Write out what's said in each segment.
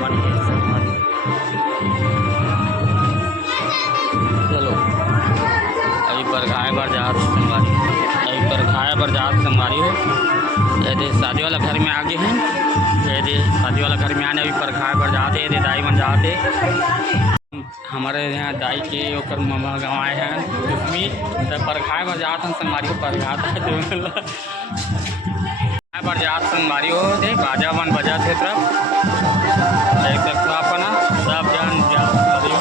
मन के संगवारी। चलो अभी पर घाय बर जात संगवारी, अभी पर घाय बर जात संगवारी हो। यदि शादी वाला घर में आगे हैं, यदि शादी वाला घर में आने अभी पर घाय बर जाते, यदि दाई मन जाते हमारे यहाँ दाई के ओकर मामा गाँव आए हैं उसमें तो परखाए बर जात हन संगवारी हो। परघात बर जात संगवारी हो दे बाजा मन बजत हे तरफ देख सकते हो अपन सब जन जात संगवारी हो।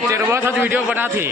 तेरे बहुत वीडियो बना थी।